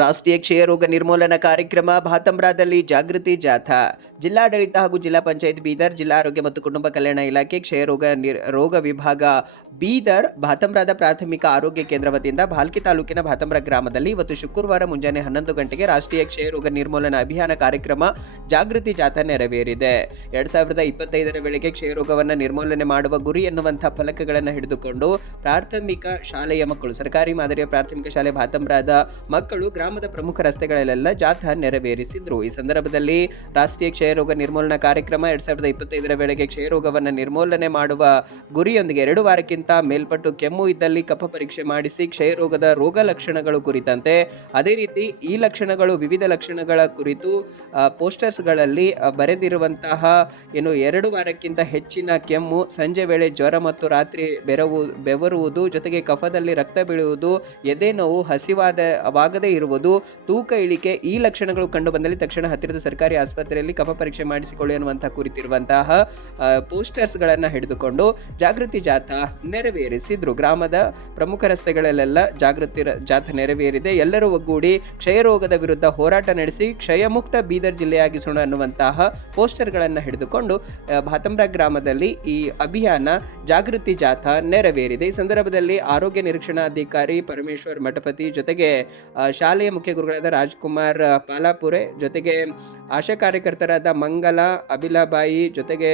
ರಾಷ್ಟ್ರೀಯ ಕ್ಷಯರೋಗ ನಿರ್ಮೂಲನಾ ಕಾರ್ಯಕ್ರಮ ಭಾತಂಬ್ರಾದಲ್ಲಿ ಜಾಗೃತಿ ಜಾಥಾ. ಜಿಲ್ಲಾಡಳಿತ ಹಾಗೂ ಜಿಲ್ಲಾ ಪಂಚಾಯತ್ ಬೀದರ್, ಜಿಲ್ಲಾ ಆರೋಗ್ಯ ಮತ್ತು ಕುಟುಂಬ ಕಲ್ಯಾಣ ಇಲಾಖೆ ಕ್ಷಯರೋಗ ನಿರ್, ರೋಗ ವಿಭಾಗ ಬೀದರ್, ಭಾತಂಬ್ರಾದ ಪ್ರಾಥಮಿಕ ಆರೋಗ್ಯ ಕೇಂದ್ರ ವತಿಯಿಂದ ಭಾಲ್ಕಿ ತಾಲೂಕಿನ ಭಾತಂಬ್ರ ಗ್ರಾಮದಲ್ಲಿ ಇವತ್ತು ಶುಕ್ರವಾರ ಮುಂಜಾನೆ ಹನ್ನೊಂದು ಗಂಟೆಗೆ ರಾಷ್ಟ್ರೀಯ ಕ್ಷಯರೋಗ ನಿರ್ಮೂಲನಾ ಅಭಿಯಾನ ಕಾರ್ಯಕ್ರಮ ಜಾಗೃತಿ ಜಾಥಾ ನೆರವೇರಿದೆ. ಎರಡ್ ಸಾವಿರದ ಇಪ್ಪತ್ತೈದರ ವೇಳೆಗೆ ಕ್ಷಯರೋಗವನ್ನು ನಿರ್ಮೂಲನೆ ಮಾಡುವ ಗುರಿ ಎನ್ನುವಂಥ ಫಲಕಗಳನ್ನು ಹಿಡಿದುಕೊಂಡು ಪ್ರಾಥಮಿಕ ಶಾಲೆಯ ಮಕ್ಕಳು, ಸರ್ಕಾರಿ ಮಾದರಿಯ ಪ್ರಾಥಮಿಕ ಶಾಲೆ ಭಾತಂಬ್ರಾದ ಮಕ್ಕಳು ಗ್ರಾಮದ ಪ್ರಮುಖ ರಸ್ತೆಗಳಲ್ಲೆಲ್ಲ ಜಾಥಾ ನೆರವೇರಿಸಿದ್ರು. ಈ ಸಂದರ್ಭದಲ್ಲಿ ರಾಷ್ಟ್ರೀಯ ಕ್ಷಯರೋಗ ನಿರ್ಮೂಲನಾ ಕಾರ್ಯಕ್ರಮ ಎರಡ್ ಸಾವಿರದ ಇಪ್ಪತ್ತೈದರ ವೇಳೆಗೆ ಕ್ಷಯರೋಗವನ್ನು ನಿರ್ಮೂಲನೆ ಮಾಡುವ ಗುರಿಯೊಂದಿಗೆ ಎರಡು ವಾರಕ್ಕಿಂತ ಮೇಲ್ಪಟ್ಟು ಕೆಮ್ಮು ಇದ್ದಲ್ಲಿ ಕಫ ಪರೀಕ್ಷೆ ಮಾಡಿಸಿ ಕ್ಷಯರೋಗದ ರೋಗ ಲಕ್ಷಣಗಳು ಕುರಿತಂತೆ. ಅದೇ ರೀತಿ ಈ ಲಕ್ಷಣಗಳು ವಿವಿಧ ಲಕ್ಷಣಗಳ ಕುರಿತು ಪೋಸ್ಟರ್ಸ್ಗಳಲ್ಲಿ ಬರೆದಿರುವಂತಹ ಏನು ಎರಡು ವಾರಕ್ಕಿಂತ ಹೆಚ್ಚಿನ ಕೆಮ್ಮು, ಸಂಜೆ ವೇಳೆ ಜ್ವರ ಮತ್ತು ರಾತ್ರಿ ಬೆರವು, ಬೆವರುವುದು, ಜೊತೆಗೆ ಕಫದಲ್ಲಿ ರಕ್ತ ಬೀಳುವುದು, ಎದೆ ನೋವು ಹಸಿವಾದ, ವಾಗದೇ ಇರುವುದು ತೂಕ ಇಳಿಕೆ ಈ ಲಕ್ಷಣಗಳು ಕಂಡು ಬಂದಲ್ಲಿ ತಕ್ಷಣ ಹತ್ತಿರದ ಸರ್ಕಾರಿ ಆಸ್ಪತ್ರೆಯಲ್ಲಿ ಕಫ ಪರೀಕ್ಷೆ ಮಾಡಿಸಿಕೊಳ್ಳಿ ಅನ್ನುವಂತಹ ಕುರಿತಿರುವಂತಹ ಪೋಸ್ಟರ್ಸ್ ಪೋಸ್ಟರ್ಸ್ಗಳನ್ನು ಹಿಡಿದುಕೊಂಡು ಜಾಗೃತಿ ಜಾಥಾ ನೆರವೇರಿಸಿದ್ರು. ಗ್ರಾಮದ ಪ್ರಮುಖ ರಸ್ತೆಗಳಲ್ಲೆಲ್ಲ ಜಾಗೃತಿ ಜಾಥಾ ನೆರವೇರಿದೆ. ಎಲ್ಲರೂ ಒಗ್ಗೂಡಿ ಕ್ಷಯರೋಗದ ವಿರುದ್ಧ ಹೋರಾಟ ನಡೆಸಿ ಕ್ಷಯಮುಕ್ತ ಬೀದರ್ ಜಿಲ್ಲೆಯಾಗಿಸೋಣ ಅನ್ನುವಂತಹ ಪೋಸ್ಟರ್ಗಳನ್ನು ಹಿಡಿದುಕೊಂಡು ಭಾತಂಬ್ರ ಗ್ರಾಮದಲ್ಲಿ ಈ ಅಭಿಯಾನ ಜಾಗೃತಿ ಜಾಥಾ ನೆರವೇರಿದೆ. ಈ ಸಂದರ್ಭದಲ್ಲಿ ಆರೋಗ್ಯ ನಿರೀಕ್ಷಣಾಧಿಕಾರಿ ಪರಮೇಶ್ವರ್ ಮಠಪತಿ ಜೊತೆಗೆ ಆ, ಶಾಲೆಯ ಮುಖ್ಯ ಗುರುಗಳಾದ ರಾಜ್ಕುಮಾರ್ ಪಾಲಾಪುರೆ, ಜೊತೆಗೆ ಆಶಾ ಕಾರ್ಯಕರ್ತರಾದ ಮಂಗಲ ಅಭಿಲಾಬಾಯಿ ಜೊತೆಗೆ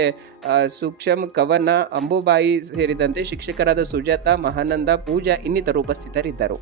ಸೂಕ್ಷ್ಮ ಕವನ, ಅಂಬುಬಾಯಿ ಸೇರಿದಂತೆ ಶಿಕ್ಷಕರಾದ ಸುಜಾತ, ಮಹಾನಂದ, ಪೂಜಾ ಇನ್ನಿತರು ಉಪಸ್ಥಿತರಿದ್ದರು.